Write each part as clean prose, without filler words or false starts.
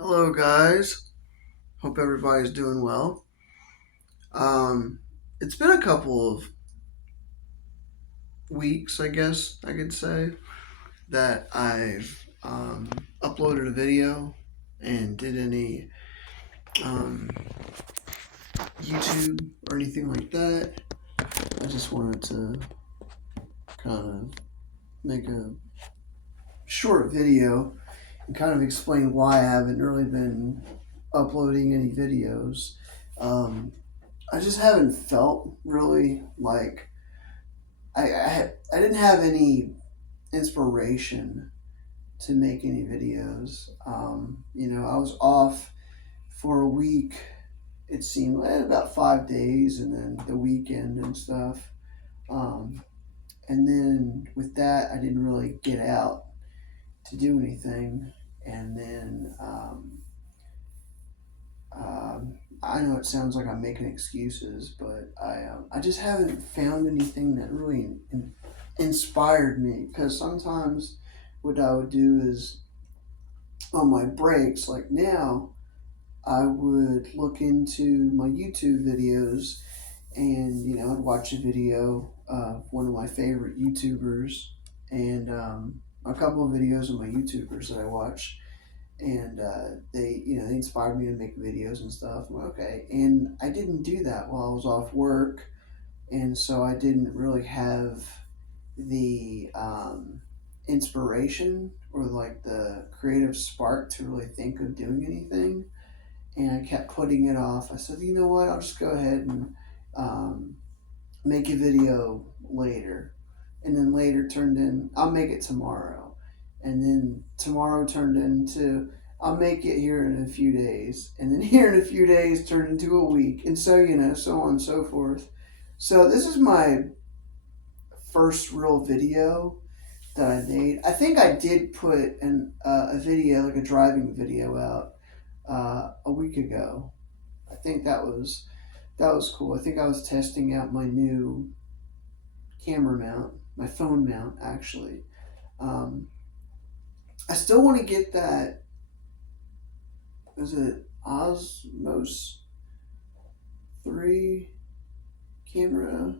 Hello, guys. Hope everybody's doing well. It's been a couple of weeks, I guess I could say, that I've uploaded a video and did any um, YouTube or anything like that. I just wanted to kind of make a short video and kind of explain why I haven't really been uploading any videos. Um, I just haven't felt really like I didn't have any inspiration to make any videos. I was off for a week. It seemed like about 5 days, and then the weekend and stuff. Um, and then with that, I didn't really get out to do anything. And then I know it sounds like I'm making excuses, but I just haven't found anything that really inspired me. Because sometimes what I would do is on my breaks, like now, I would look into my YouTube videos and I'd watch a video of one of my favorite YouTubers and a couple of videos of my YouTubers that I watch, and they inspired me to make videos and stuff. I'm like, okay, and I didn't do that while I was off work, and so I didn't really have the inspiration or like the creative spark to really think of doing anything, and I kept putting it off. I said, you know what, I'll just go ahead and um, make a video later, and then later turned in I'll make it tomorrow, and then tomorrow turned into I'll make it here in a few days, and then here in a few days turned into a week, and so so on and so forth. So this is my first real video that I made. I think I did put a video, like a driving video, out a week ago. I think that was cool. I think I was testing out my new camera mount, my phone mount actually. Um, I still want to get that. Is it Osmos 3 camera?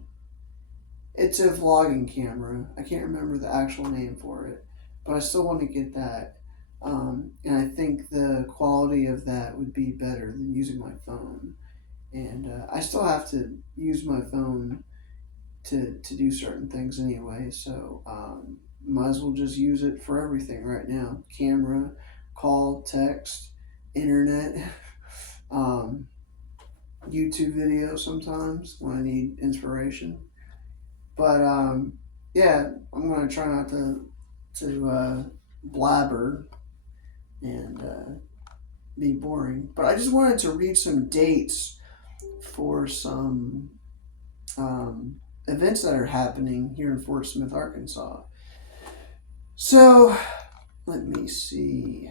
It's a vlogging camera. I can't remember the actual name for it, but I still want to get that. And I think the quality of that would be better than using my phone. And I still have to use my phone to do certain things anyway. So might as well just use it for everything right now: camera, call, text, internet, um, YouTube video sometimes when I need inspiration. But yeah, I'm gonna try not to blabber and be boring. But I just wanted to read some dates for some um, events that are happening here in Fort Smith, Arkansas. So let me see.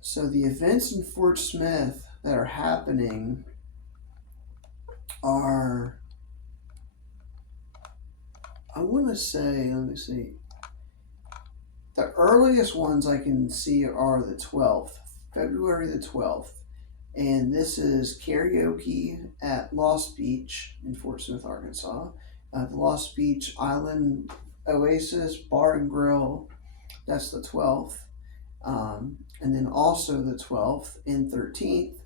So the events in Fort Smith that are happening are, I want to say, let me see. The earliest ones I can see are the 12th, February the 12th. And this is karaoke at Lost Beach in Fort Smith, Arkansas. The Lost Beach Island Oasis Bar and Grill, that's the 12th. And then also the 12th and 13th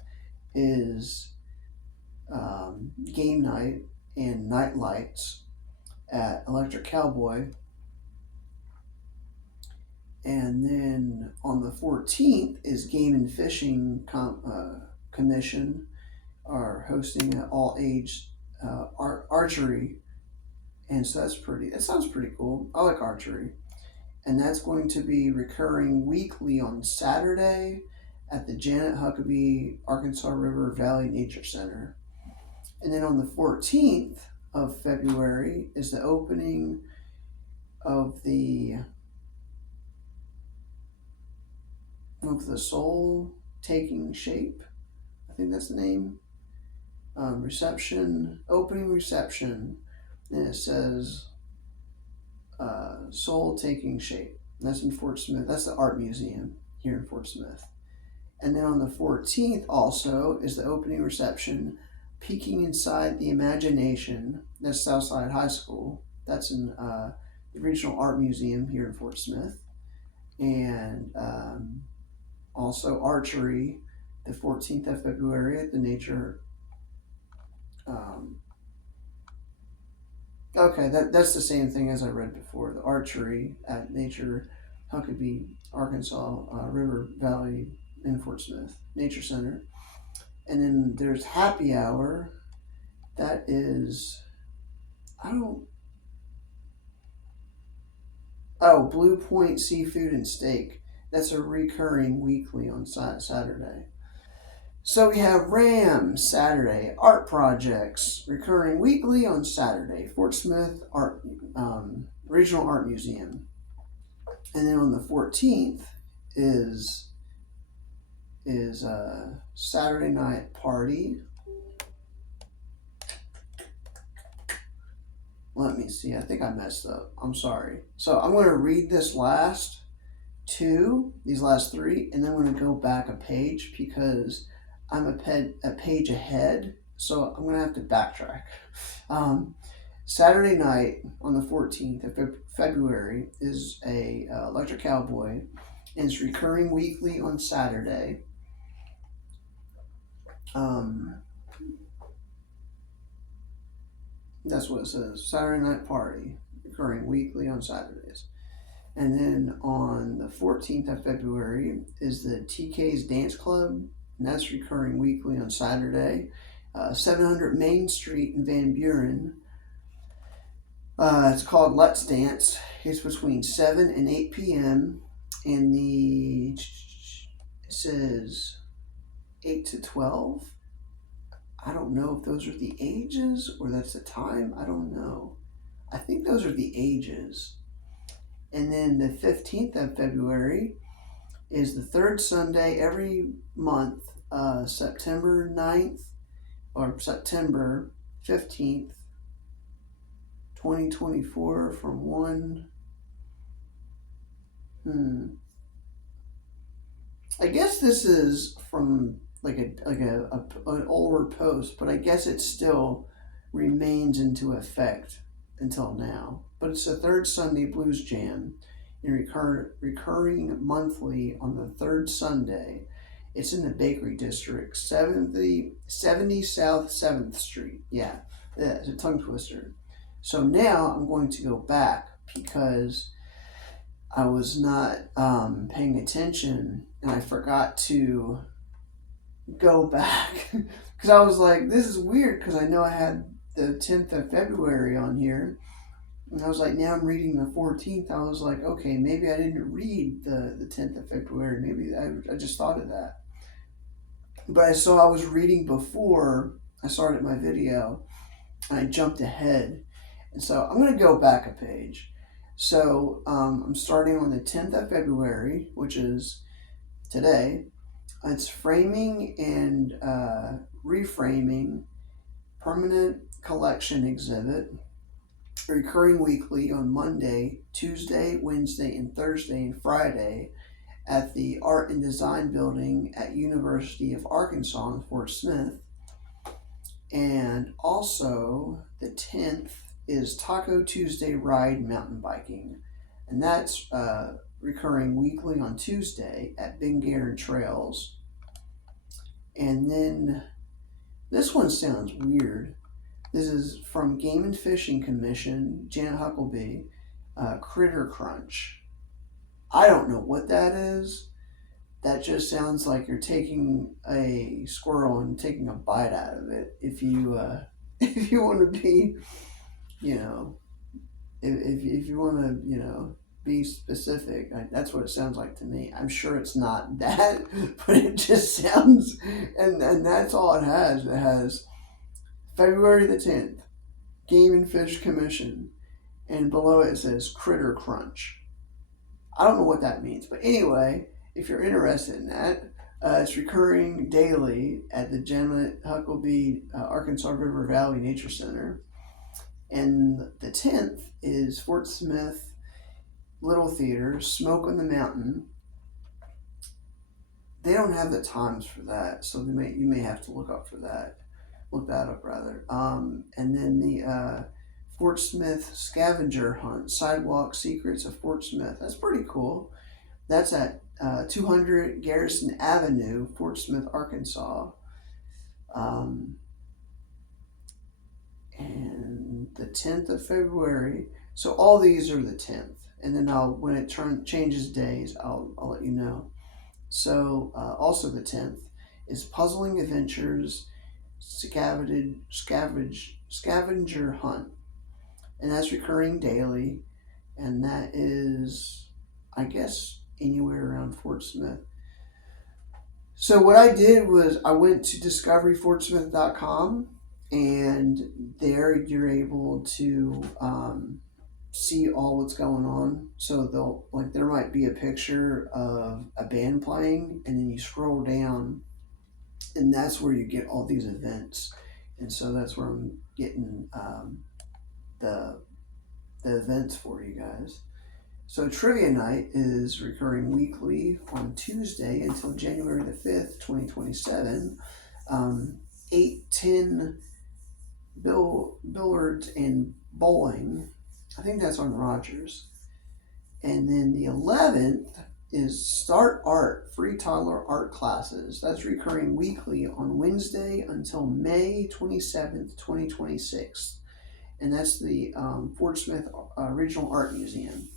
is game night and night lights at Electric Cowboy. And then on the 14th is Game and Fishing Commission are hosting an all age archery. And so that sounds pretty cool. I like archery. And that's going to be recurring weekly on Saturday at the Janet Huckabee Arkansas River Valley Nature Center. And then on the 14th of February is the opening of the Soul Taking Shape. I think that's the name. Opening reception, and it says Soul Taking Shape. That's in Fort Smith. That's the art museum here in Fort Smith. And then on the 14th also is the opening reception, Peeking Inside the Imagination. That's Southside High School. That's in the Regional Art Museum here in Fort Smith. And also archery, the 14th of February at the Nature. Okay, that's the same thing as I read before. The archery at Nature Huckabee, Arkansas, River Valley in Fort Smith Nature Center. And then there's happy hour. That is, I don't. Oh, Blue Point Seafood and Steak. That's a recurring weekly on Saturday. So we have RAM Saturday, art projects recurring weekly on Saturday, Fort Smith Art Regional Art Museum, and then on the 14th is Saturday night party. Let me see. I think I messed up. I'm sorry. So I'm going to read these last three, and then I'm going to go back a page because I'm a page ahead, so I'm going to have to backtrack. Saturday night on the 14th of February is a Electric Cowboy, and it's recurring weekly on Saturday. That's what it says. Saturday night party, recurring weekly on Saturdays. And then on the 14th of February is the TK's Dance Club, and that's recurring weekly on Saturday. 700 Main Street in Van Buren. It's called Let's Dance. It's between 7 and 8 p.m. And it says 8 to 12. I don't know if those are the ages or that's the time. I don't know. I think those are the ages. And then the 15th of February is the third Sunday every month, September 9th or September 15th, 2024 from 1. I guess this is from an older post, but I guess it still remains into effect until now. But it's the third Sunday Blues Jam, and recurring monthly on the third Sunday. It's in the Bakery District, 70 South 7th Street. Yeah, it's a tongue twister. So now I'm going to go back because I was not paying attention and I forgot to go back because I was like, this is weird because I know I had the 10th of February on here. And I was like, now I'm reading the 14th. I was like, okay, maybe I didn't read the 10th of February. Maybe I just thought of that. But I was reading before I started my video, and I jumped ahead. And so I'm going to go back a page. So I'm starting on the 10th of February, which is today. It's framing and reframing permanent collection exhibit, recurring weekly on Monday, Tuesday, Wednesday, and Thursday and Friday at the Art and Design Building at University of Arkansas in Fort Smith. And also the 10th is Taco Tuesday Ride Mountain Biking, and that's recurring weekly on Tuesday at Bingaren Trails. And then this one sounds weird. This is from Game and Fishing Commission, Janet Huckabee, Critter Crunch. I don't know what that is. That just sounds like you're taking a squirrel and taking a bite out of it. If you if you want to be, if you want to, be specific, that's what it sounds like to me. I'm sure it's not that, but it just sounds, and that's all it has. It has February the 10th, Game and Fish Commission, and below it says Critter Crunch. I don't know what that means, but anyway, if you're interested in that, it's recurring daily at the Janet Huckabee Arkansas River Valley Nature Center. And the 10th is Fort Smith Little Theater, Smoke on the Mountain. they don't have the times for that, so you may have to look that up rather. And then the Fort Smith scavenger hunt, sidewalk secrets of Fort Smith. That's pretty cool. That's at 200 Garrison Avenue, Fort Smith, Arkansas. Um, and the 10th of February. So all these are the 10th, and then when it changes days, I'll let you know. So also the 10th is Puzzling Adventures Scavenger Hunt, and that's recurring daily, and that is, I guess, anywhere around Fort Smith. So what I did was I went to discoveryfortsmith.com, and there you're able to see all what's going on. So they'll like there might be a picture of a band playing, and then you scroll down, and that's where you get all these events. And so that's where I'm getting the the events for you guys. So trivia night is recurring weekly on Tuesday until January the 5th, 2027. 8:10 billiards and bowling. I think that's on Rogers. And then the 11th is Start Art, free toddler art classes. That's recurring weekly on Wednesday until May 27th, 2026. And that's the Fort Smith Regional Art Museum.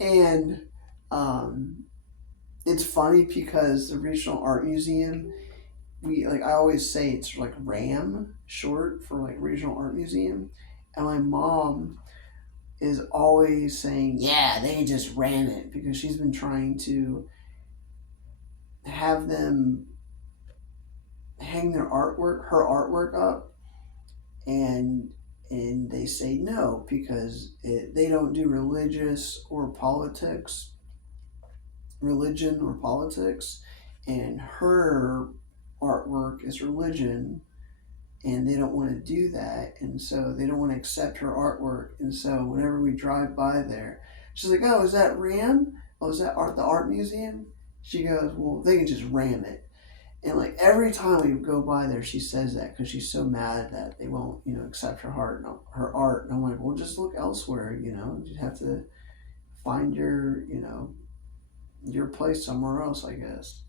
And it's funny because the Regional Art Museum, I always say it's like RAM short for like Regional Art Museum, and my mom is always saying, yeah, they just ran it, because she's been trying to have them hang her artwork up, and they say no because they don't do religion or politics, and her artwork is religion, and they don't want to do that, and so they don't want to accept her artwork. And so whenever we drive by there, she's like, oh, is that RAM? Oh, is that the art museum? She goes, well, they can just ram it. And like every time we go by there, she says that because she's so mad that they won't, accept her art. And I'm like, well, just look elsewhere. You have to find your place somewhere else, I guess.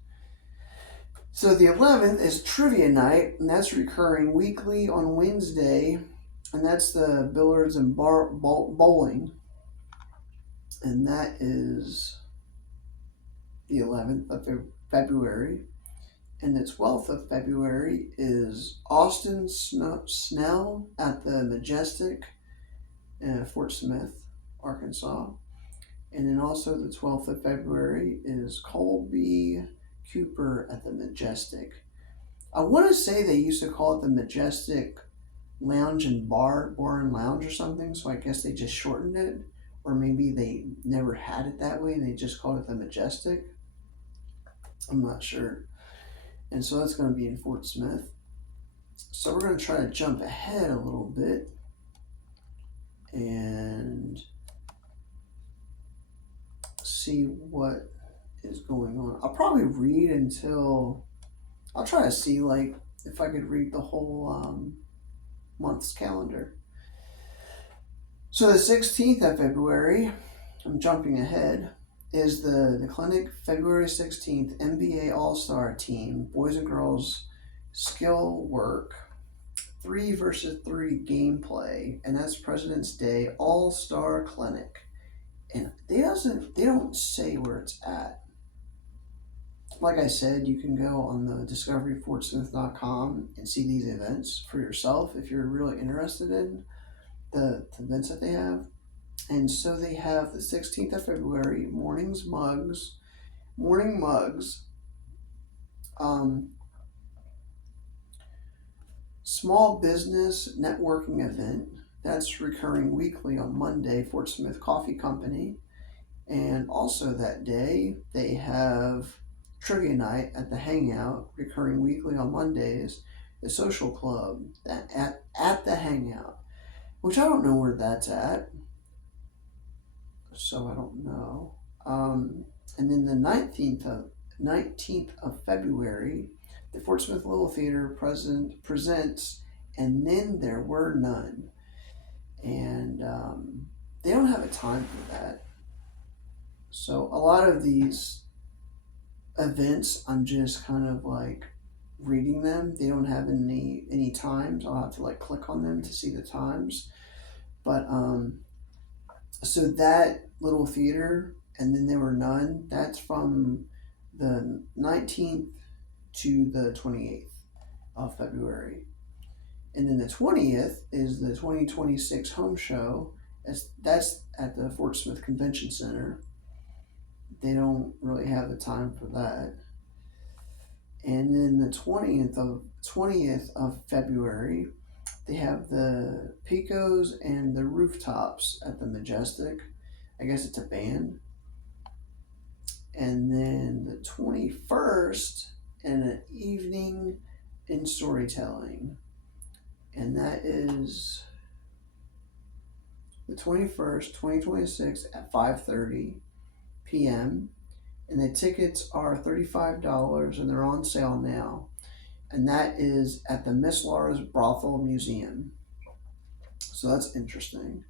So the 11th is trivia night, and that's recurring weekly on Wednesday, and that's the billiards and bowling, and that is the 11th of February. And the 12th of February is Austin Snell at the Majestic in Fort Smith, Arkansas. And then also the 12th of February is Colby Cooper at the Majestic. I want to say they used to call it the Majestic Lounge and Bar and Lounge or something, so I guess they just shortened it. Or maybe they never had it that way and they just called it the Majestic. I'm not sure. And so that's going to be in Fort Smith. So we're going to try to jump ahead a little bit and see what is going on. I'll probably read I'll try to see like if I could read the whole month's calendar. So the 16th of February, I'm jumping ahead, is the clinic. February 16th, NBA All-Star Team, boys and girls skill work, 3 versus 3 gameplay, and that's President's Day All-Star Clinic. And they don't say where it's at. Like I said, you can go on the discoveryfortsmith.com and see these events for yourself if you're really interested in the events that they have. And so they have the 16th of February, morning mugs, small business networking event. That's recurring weekly on Monday, Fort Smith Coffee Company. And also that day, they have trivia night at the Hangout, recurring weekly on Mondays, the social club at the Hangout, which I don't know where that's at. So I don't know. And then the 19th of February, the Fort Smith Little Theater presents And Then There Were None. And they don't have a time for that. So a lot of these events, I'm just kind of like reading them. They don't have any times. I'll have to like click on them to see the times. But so that little theater, And Then There Were None, that's from the 19th to the 28th of February. And then the 20th is the 2026 home show. That's at the Fort Smith Convention Center. They don't really have the time for that. And then the 20th of February, they have the Picos and the Rooftops at the Majestic. I guess it's a band. And then the 21st, and an evening in storytelling. And that is the 21st, 2026 at 5:30 p.m. And the tickets are $35 and they're on sale now. And that is at the Miss Laura's Brothel Museum. So that's interesting.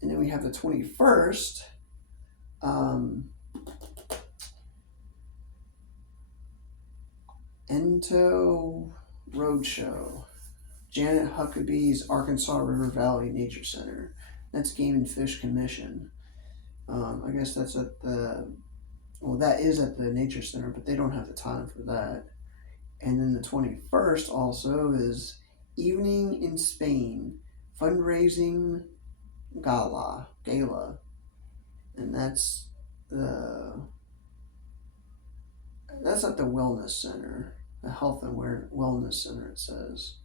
And then we have the 21st. Ento Roadshow. Janet Huckabee's Arkansas River Valley Nature Center. That's Game and Fish Commission. I guess that's at that is at the Nature Center, but they don't have the time for that. And then the 21st also is Evening in Spain, Fundraising Gala. And that's at the Wellness Center, the Health and Wellness Center, it says.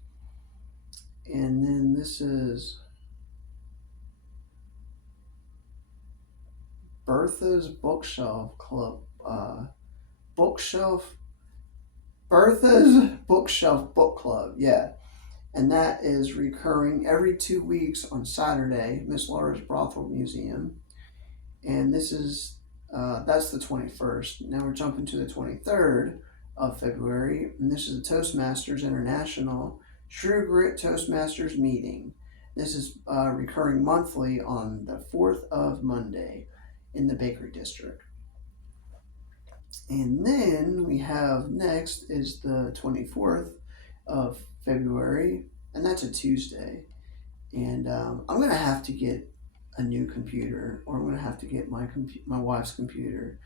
And then this is Bertha's Bookshelf Club, Bertha's Bookshelf Book Club, yeah. And that is recurring every 2 weeks on Saturday, Miss Laura's Brothel Museum. And this is, that's the 21st. Now we're jumping to the 23rd of February, and this is the Toastmasters International True Grit Toastmasters meeting. This is recurring monthly on the 4th of Monday in the Bakery District. And then we have next is the 24th of February, and that's a Tuesday. And I'm going to have to get a new computer, or I'm going to have to get my wife's computer,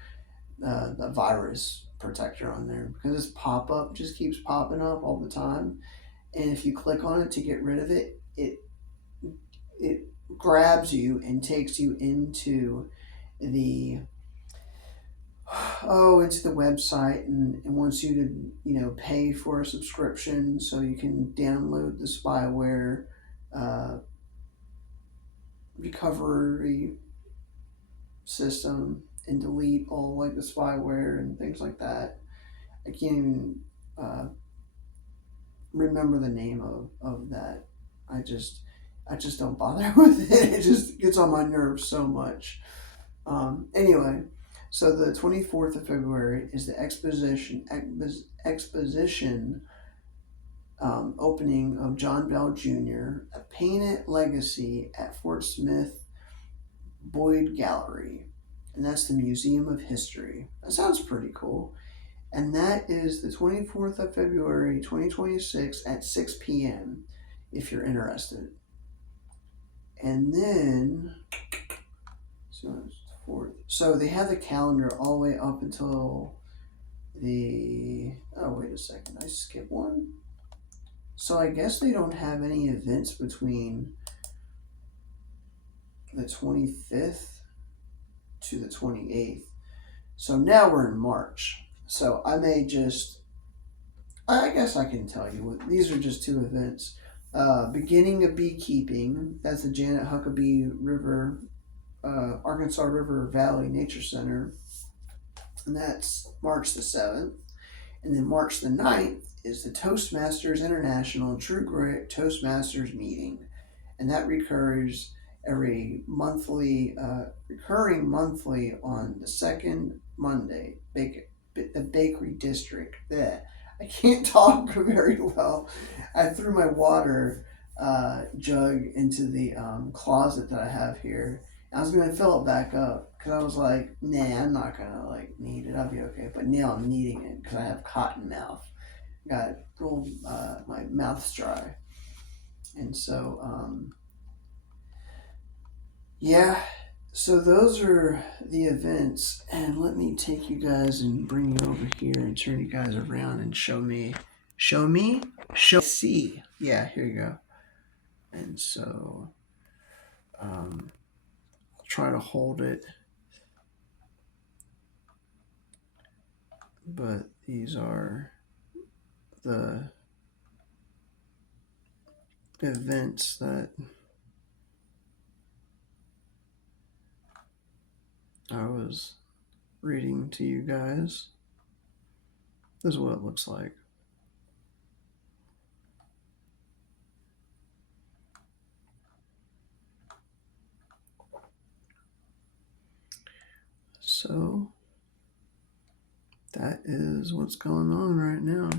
the virus protector on there, because this pop-up just keeps popping up all the time. And if you click on it to get rid of it, it grabs you and takes you into the website and wants you to pay for a subscription so you can download the spyware recovery system and delete all like the spyware and things like that. I can't even remember the name of that. I just don't bother with it. It just gets on my nerves so much. Anyway, so the 24th of February is the exposition opening of John Bell Jr., A Painted Legacy at Fort Smith Boyd Gallery. And that's the Museum of History. That sounds pretty cool. And that is the 24th of February, 2026 at 6 p.m. if you're interested. And then, so they have the calendar all the way up until wait a second, I skipped one. So I guess they don't have any events between the 25th to the 28th. So now we're in March. So I guess I can tell you, these are just two events. Beginning of Beekeeping, that's the Janet Huckabee River, Arkansas River Valley Nature Center, and that's March the 7th. And then March the 9th is the Toastmasters International True Grit Toastmasters meeting, and that recurs recurring monthly on the second Monday. The bakery district. Yeah, I can't talk very well. I threw my water jug into the closet that I have here. I was gonna fill it back up because I was like, nah, I'm not gonna like need it. I'll be okay. But now I'm needing it because I have cotton mouth. Got little, my mouth's dry, and so yeah. So those are the events, and let me take you guys and bring you over here and turn you guys around and show me, show see. Yeah, here you go. And so I'll try to hold it, but these are the events that I was reading to you guys. This is what it looks like. So that is what's going on right now.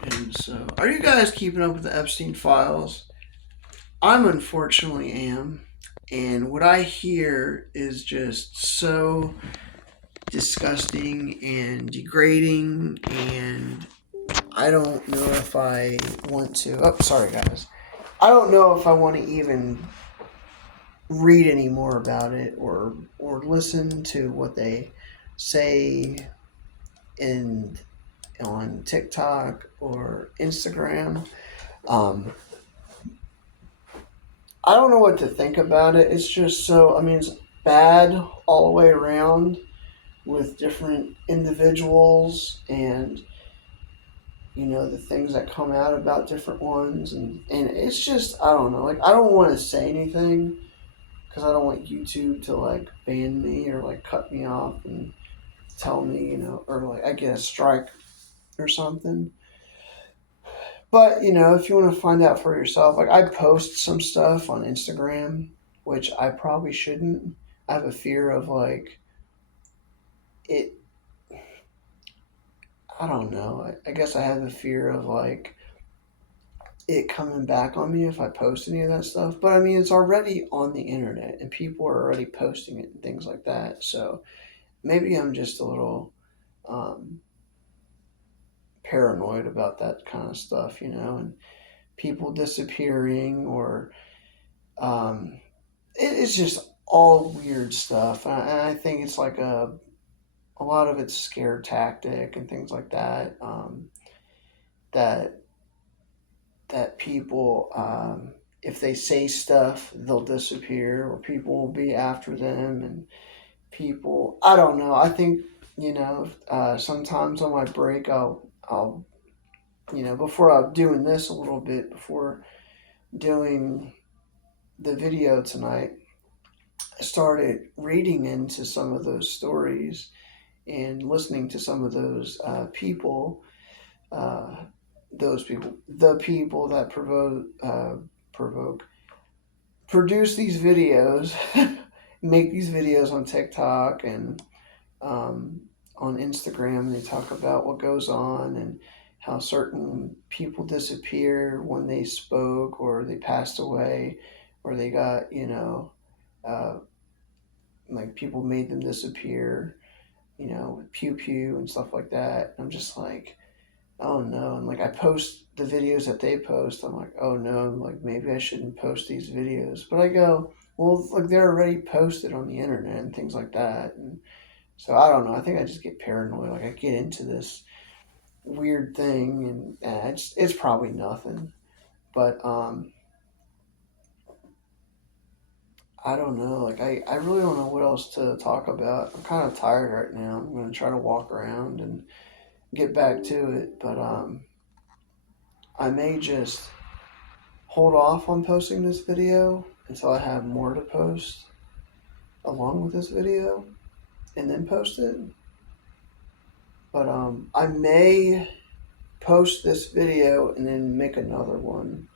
And so, are you guys keeping up with the Epstein files? I'm unfortunately am. And what I hear is just so disgusting and degrading, and I don't know if I want to. Oh, sorry, guys. I don't know if I want to even read any more about it or listen to what they say in on TikTok or Instagram. Um, I don't know what to think about it. It's just so, I mean, it's bad all the way around with different individuals and, the things that come out about different ones. And it's just, I don't know. Like, I don't want to say anything because I don't want YouTube to, like, ban me or, like, cut me off and tell me, or, like, I get a strike or something. But, if you want to find out for yourself, like I post some stuff on Instagram, which I probably shouldn't. I have a fear of like it, I don't know. I guess I have a fear of like it coming back on me if I post any of that stuff. But I mean, it's already on the internet and people are already posting it and things like that. So maybe I'm just a little um, paranoid about that kind of stuff, and people disappearing or um, it's just all weird stuff. And I think it's like a lot of it's scare tactic and things like that. That that people, if they say stuff, they'll disappear, or people will be after them, and people. I don't know. I think sometimes on my break, I'll before I'm doing this a little bit before doing the video tonight, I started reading into some of those stories and listening to some of uh, the people that provoke, produce these videos, make these videos on TikTok and um, on Instagram. They talk about what goes on and how certain people disappear when they spoke or they passed away or they got, uh, like people made them disappear, with pew pew and stuff like that. I'm just like, oh no. And like I post the videos that they post. I'm like, oh no, like maybe I shouldn't post these videos. But I go, well, like they're already posted on the internet and things like that. And so I don't know. I think I just get paranoid. Like I get into this weird thing, and it's probably nothing. But I don't know. Like I really don't know what else to talk about. I'm kind of tired right now. I'm gonna try to walk around and get back to it. But I may just hold off on posting this video until I have more to post along with this video and then post it. But I may post this video and then make another one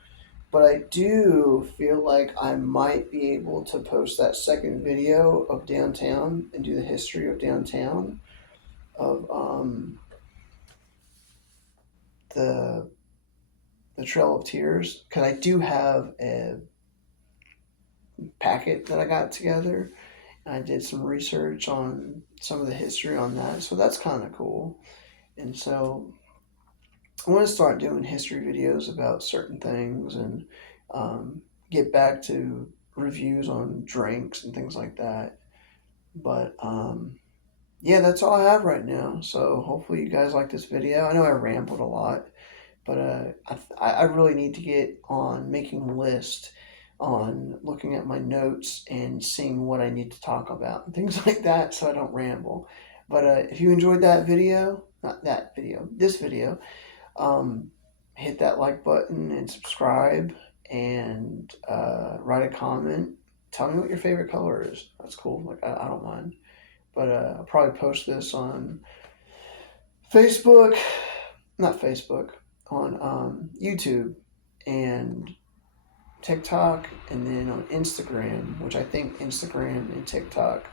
but I do feel like I might be able to post that second video of downtown and do the history of downtown of the Trail of Tears, because I do have a packet that I got together. I did some research on some of the history on that, so that's kind of cool. And so I want to start doing history videos about certain things and get back to reviews on drinks and things like that. But yeah, that's all I have right now. So hopefully you guys like this video. I know I rambled a lot, but I really need to get on making a list, on looking at my notes and seeing what I need to talk about and things like that, so I don't ramble. But if you enjoyed that video, not that video, this video, um, hit that like button and subscribe and write a comment. Tell me what your favorite color is. That's cool. Like I don't mind. But I'll probably post this on Facebook, not Facebook, on YouTube and TikTok, and then on Instagram, which I think Instagram and TikTok,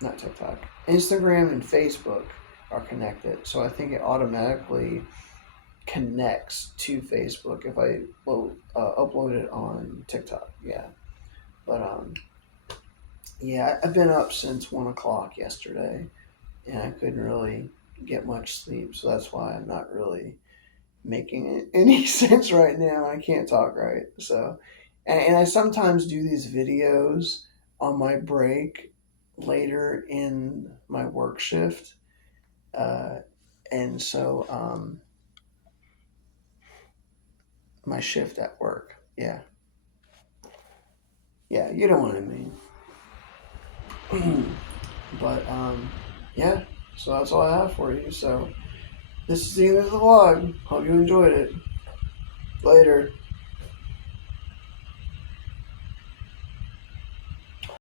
not TikTok, Instagram and Facebook are connected. So I think it automatically connects to Facebook if I upload it on TikTok. Yeah, but yeah, I've been up since 1 o'clock yesterday, and I couldn't really get much sleep, so that's why I'm not really making any sense right now. I can't talk right. So, and I sometimes do these videos on my break later in my work shift. Uh, and so, my shift at work. Yeah. Yeah, you know what I mean. But, yeah. So that's all I have for you. So, this is the end of the vlog. Hope you enjoyed it. Later.